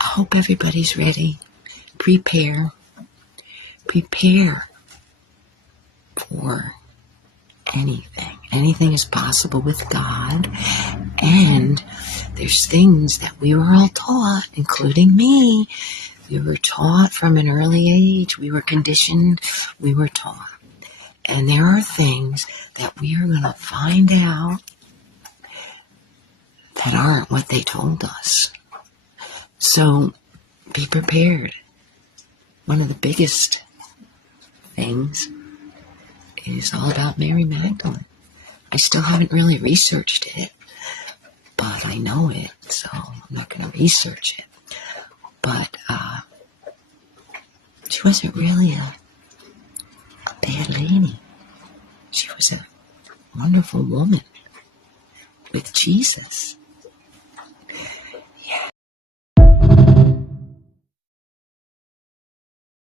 I hope everybody's ready. Prepare for anything. Anything is possible with God. And there's things that we were all taught, including me. We were taught from an early age. We were conditioned. We were taught. And there are things that we are going to find out that aren't what they told us. So be prepared. One of the biggest things is all about Mary Magdalene. I still haven't really researched it, but I know it, so I'm not going to research it. But she wasn't really a bad lady. She was a wonderful woman with Jesus.